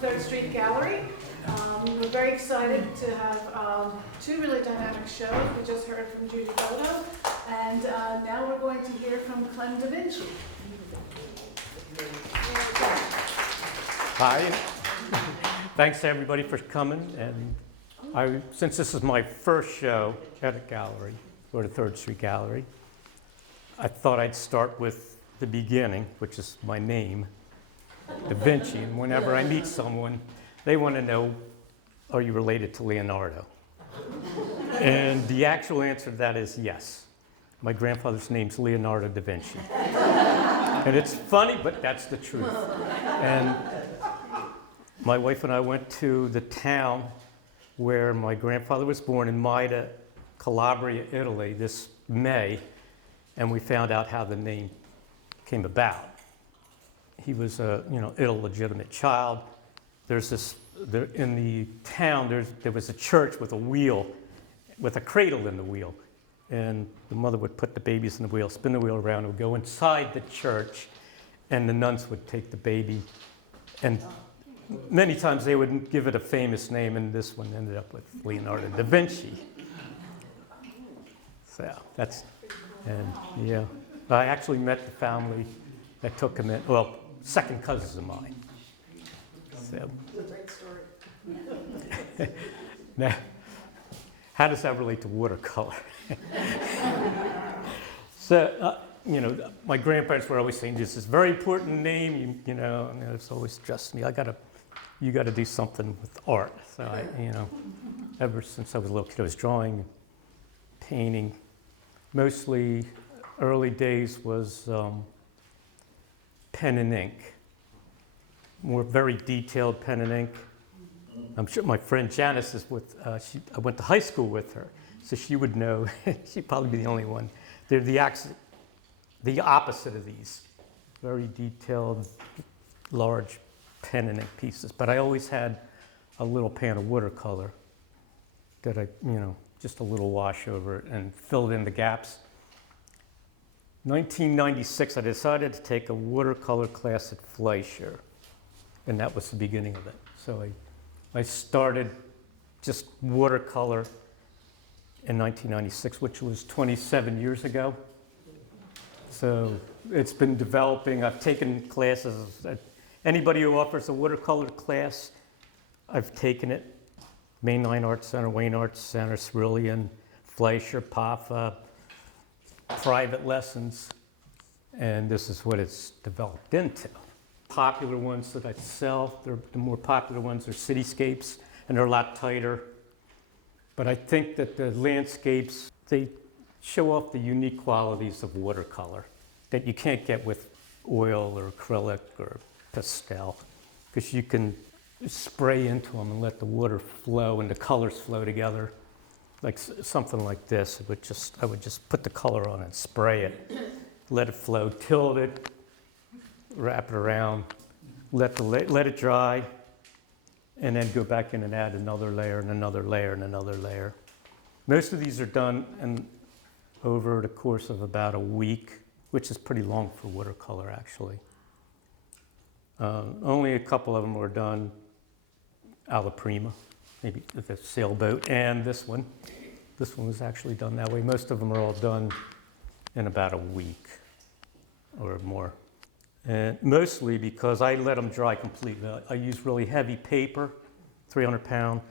Third Street Gallery. We're very excited to have two really dynamic shows. We just heard from Judy Bodo, and now we're going to hear from Clement DaVinci. Hi. Thanks to everybody for coming. And since this is my first show at a gallery, or the Third Street Gallery, I thought I'd start with the beginning, which is my name, DaVinci. And whenever I meet someone, they want to know, are you related to Leonardo? And the actual answer to that is yes. My grandfather's name's Leonardo da Vinci. And it's funny, but that's the truth. And my wife and I went to the town where my grandfather was born in Maida, Calabria, Italy, this May, and we found out how the name came about. He was a illegitimate child. In the town, there was a church with a wheel, with a cradle in the wheel. And the mother would put the babies in the wheel, spin the wheel around, it would go inside the church, and the nuns would take the baby. And many times they would give it a famous name, and this one ended up with Leonardo da Vinci. So I actually met the family that took him in, well, second cousins of mine. So. Great story. Now, how does that relate to watercolor? So, my grandparents were always saying, this is a very important name, and it's always stressed me. You got to do something with art. So ever since I was a little kid, I was drawing, painting. Mostly early days was pen and ink. More very detailed pen and ink. I'm sure my friend Janice is I went to high school with her, so she would know. She'd probably be the only one. They're the opposite of these. Very detailed, large pen and ink pieces. But I always had a little pan of watercolor that I, just a little wash over it and filled in the gaps. 1996, I decided to take a watercolor class at Fleischer, and that was the beginning of it. So I started just watercolor in 1996, which was 27 years ago. So it's been developing. I've taken classes. Anybody who offers a watercolor class, I've taken it. Mainline Arts Center, Wayne Arts Center, Cerulean, Fleischer, PAFA, private lessons, and this is what it's developed into. Popular ones that I sell, the more popular ones are cityscapes, and they're a lot tighter. But I think that the landscapes, they show off the unique qualities of watercolor that you can't get with oil or acrylic or pastel, because you can spray into them and let the water flow and the colors flow together. Like something like this, I would just put the color on and spray it, let it flow, tilt it, wrap it around, let it dry, and then go back in and add another layer and another layer and another layer. Most of these are done over the course of about a week, which is pretty long for watercolor, actually. Only a couple of them were done alla prima, maybe the sailboat, and this one. This one was actually done that way. Most of them are all done in about a week or more. And mostly because I let them dry completely. I use really heavy paper, 300 pound,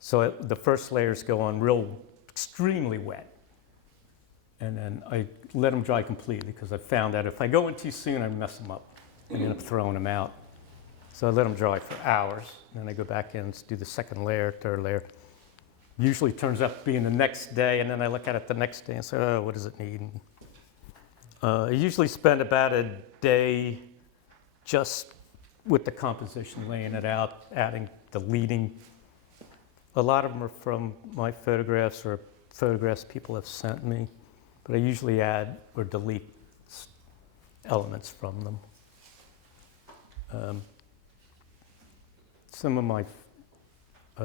so the first layers go on extremely wet. And then I let them dry completely because I found that if I go in too soon, I mess them up and end up throwing them out. So I let them dry for hours, and then I go back in and do the second layer, third layer. Usually turns out being the next day, and then I look at it the next day and say, oh, what does it need? I usually spend about a day just with the composition, laying it out, adding, deleting. A lot of them are from my photographs or photographs people have sent me, but I usually add or delete elements from them. Some of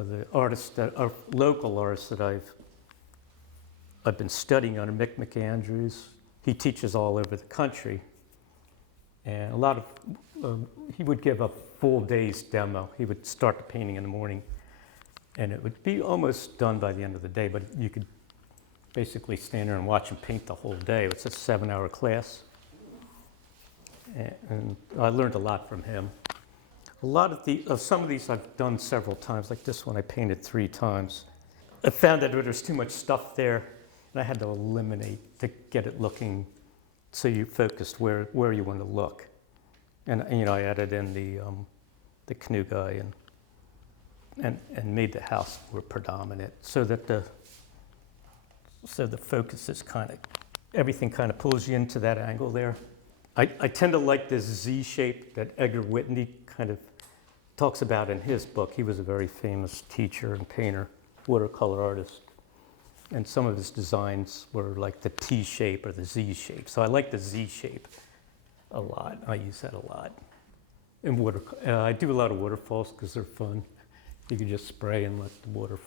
the artists that are local artists that I've been studying under, Mick McAndrews. He teaches all over the country, and a lot of he would give a full day's demo. He would start the painting in the morning, and it would be almost done by the end of the day, but you could basically stand there and watch him paint the whole day. It's a 7-hour class, and I learned a lot from him. A lot of some of these I've done several times, like this one I painted 3 times. I found that there's too much stuff there, and I had to eliminate to get it looking so you focused where you want to look. And I added in the canoe guy and made the house more predominant so that the focus is everything kind of pulls you into that angle there. I tend to like this Z shape that Edgar Whitney kind of talks about in his book. He was a very famous teacher and painter, watercolor artist. And some of his designs were like the T shape or the Z shape. So I like the Z shape a lot. I use that a lot. And I do a lot of waterfalls because they're fun. You can just spray and let the water,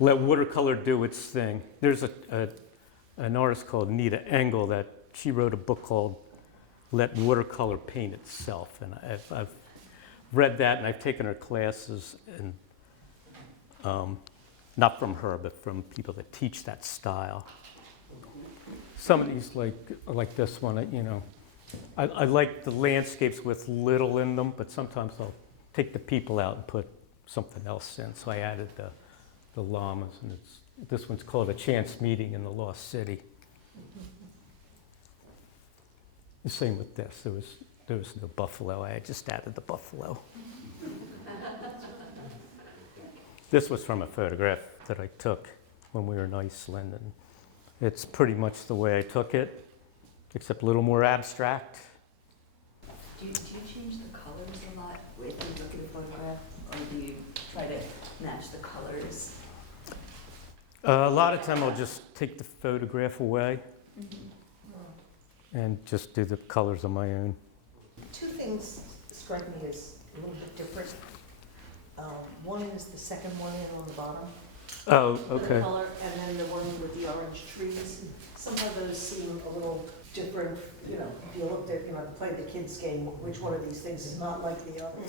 let watercolor do its thing. There's an artist called Nita Engel that she wrote a book called Let Watercolor Paint Itself. And I've read that and I've taken her classes, and not from her, but from people that teach that style. Some of these, like this one, I like the landscapes with little in them, but sometimes I'll take the people out and put something else in. So I added the llamas, and this one's called A Chance Meeting in the Lost City. The same with this. There was no buffalo. I just added the buffalo. This was from a photograph that I took when we were in Iceland, and it's pretty much the way I took it, except a little more abstract. Do you change the colors a lot if you look at a photograph, or do you try to match the colors? A lot of time I'll just take the photograph away and just do the colors on my own. 2 things strike me as a little bit different. One is the second one in on the bottom. Oh, okay. The color, and then the one with the orange trees. Some of those seem a little different, if you looked at, play the kids game, which one of these things is not like the other?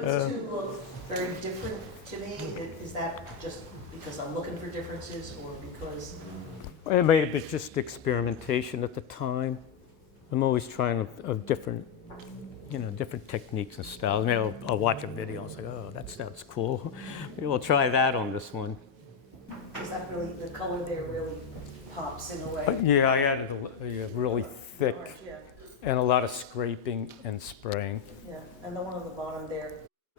Those 2 look very different to me. Is that just because I'm looking for differences, or because? It may have been just experimentation at the time. I'm always trying different techniques and styles. Maybe I'll watch a video and say, oh, that sounds cool. Maybe we'll try that on this one. Is that really, the color there really pops in a way? Yeah, I added a really thick and a lot of scraping and spraying. Yeah, and the one on the bottom there.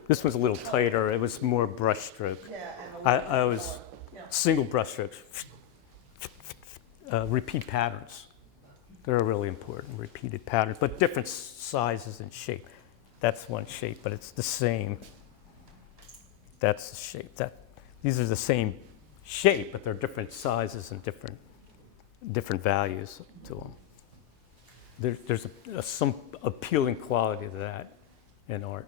This one's a little tighter. It was more brush stroke. Yeah, and I was single brush strokes, repeat patterns. They're really important, repeated patterns, but different sizes and shape. That's one shape, but it's the same. That's the shape. These are the same shape, but they're different sizes and different values to them. There's some appealing quality to that in art.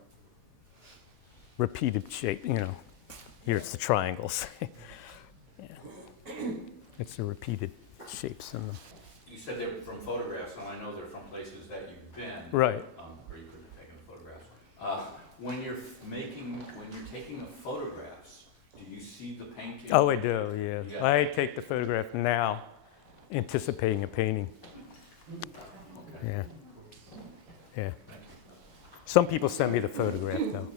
Repeated shape, here it's the triangles. It's the repeated shapes in them. You said they were from photographs, and I know they're from places that you've been. Right. Or you could have taken photographs. When you're taking photographs, do you see the painting? Oh, I do, yeah. Yeah. I take the photograph now, anticipating a painting. Okay. Yeah. Some people send me the photograph, though.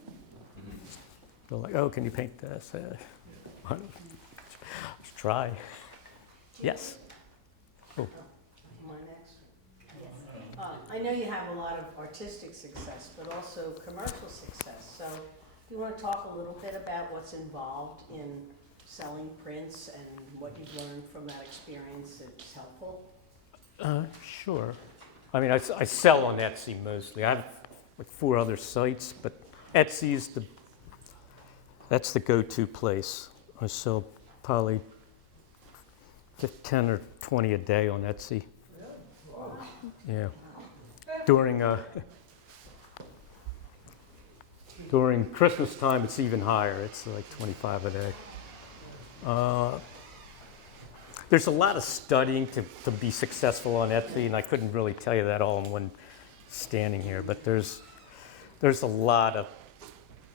They're like, oh, can you paint this? Let's try. Yes. Am I next? I know you have a lot of artistic success, but also commercial success. So you want to talk a little bit about what's involved in selling prints and what you've learned from that experience that's helpful? Sure. I mean, I sell on Etsy mostly. I have like 4 other sites, but Etsy's that's the go-to place. I sell probably 10 or 20 a day on Etsy. Yeah. During Christmas time, it's even higher. It's like 25 a day. There's a lot of studying to be successful on Etsy, and I couldn't really tell you that all in one standing here, but there's a lot of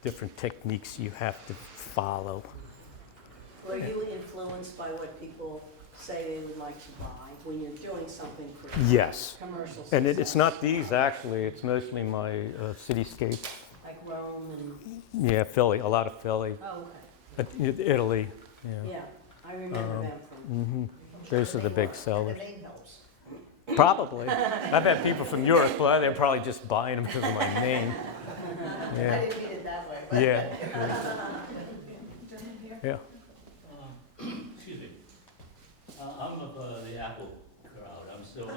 different techniques you have to follow. Were you influenced by what people say they would like to buy when you're doing something for Yes, commercial success? and it's not these actually, it's mostly my cityscapes. Like Rome and, Yeah, Philly, a lot of Philly, oh, okay, Italy, yeah. yeah, I remember them from. hmm Those are the big The sellers. name helps. Probably. I've had people from Europe, but they're probably just buying them because of my name. I Yeah, didn't mean it that way, but. yeah, yeah. Excuse me. I'm of the Apple crowd. I'm still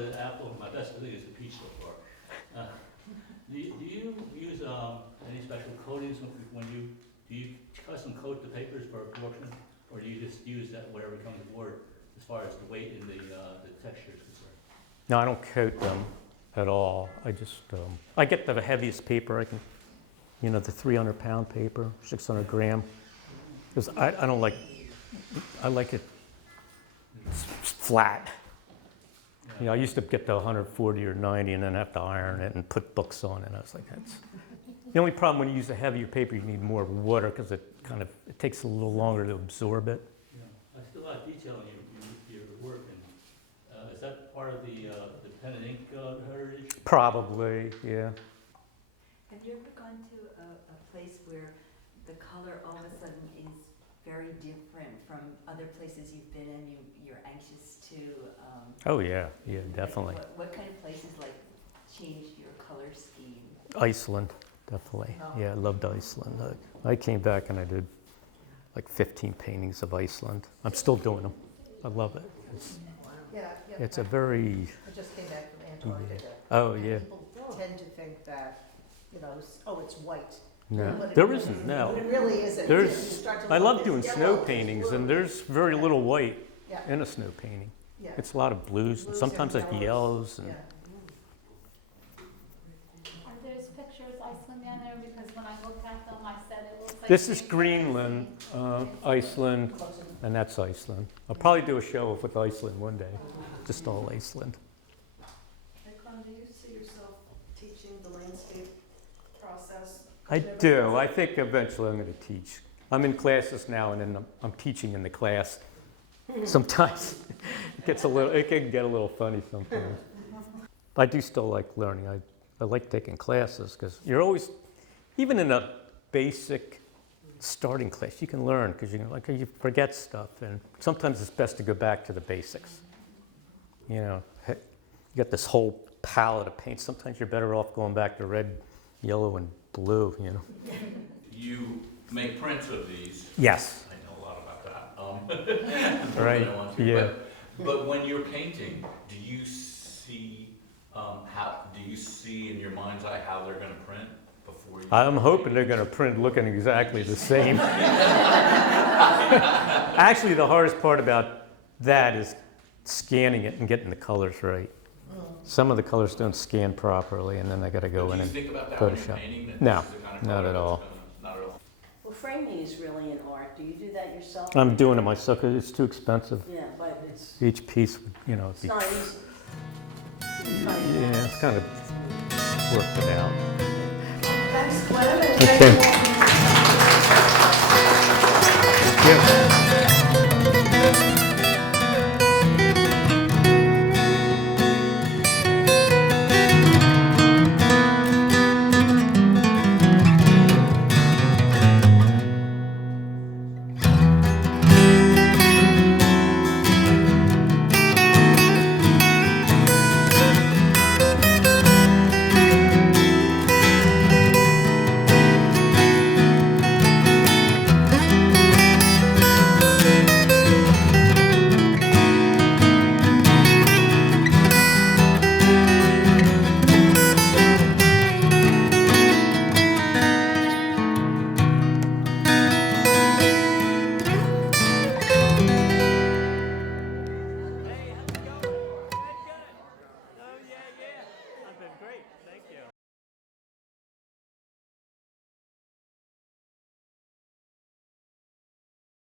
at Apple. My best thing is the peach so far. Do you use any special coatings when do you custom coat the papers for absorption, or do you just use that whatever comes aboard as far as the weight and the texture is concerned? No, I don't coat them at all. I just, I get the heaviest paper I can, the 300-pound paper, 600 gram. Because I don't like, I like it flat. I used to get the 140 or 90 and then have to iron it and put books on it. I was like, that's... The only problem when you use a heavier paper, you need more water because it takes a little longer to absorb it. I see a lot of detail in your work, and is that part of the pen and ink heritage? Probably, yeah. Have you ever gone to a place where the color all of a sudden is very different from other places you've been in? You're anxious to. Oh, yeah, definitely. What kind of places like changed your color scheme? Iceland, definitely. Yeah, I loved Iceland. I came back and I did like 15 paintings of Iceland. I'm still doing them. I love it. It's a very... I just came back from Antarctica. Oh, yeah. People tend to think that, it's white. No, But it there really isn't, no. But it really isn't. There's, You start to I look, love there's doing yellow, snow there's paintings, blue. and there's very little white Yeah, in a snow painting. yeah. It's a lot of blues, and Blues sometimes and like yellows. And Yeah. There's pictures Iceland down there because when I looked at them, I said it looks like. This is Greenland, Iceland, and that's Iceland. I'll probably do a show with Iceland one day, just all Iceland. Hey, Clem, do you see yourself teaching the landscape process? I do. I think eventually I'm going to teach. I'm in classes now, and then I'm teaching in the class. Sometimes it can get a little funny sometimes. I do still like learning. I like taking classes because you're always, even in a basic starting class, you can learn because you forget stuff, and sometimes it's best to go back to the basics. You got this whole palette of paint. Sometimes you're better off going back to red, yellow, and blue. You make prints of these. Yes. I know a lot about that. More Right, than I want to. yeah. But when you're painting, do you see in your mind's eye how they're going to print before you? I'm hoping they're going to print looking exactly the same. Actually, the hardest part about that is scanning it and getting the colors right. Some of the colors don't scan properly, and then I got to go in Do you and think about that when you're Photoshop. painting? That No, this is the kind of not color at that's all. gonna- Not at all. Well, framing is really an art. Do you do that yourself? I'm doing it myself because it's too expensive. Yeah, but it's Each piece, would, it's be, not easy. yeah, it's kind of worked it out. Thanks, Clement. Okay. Yeah.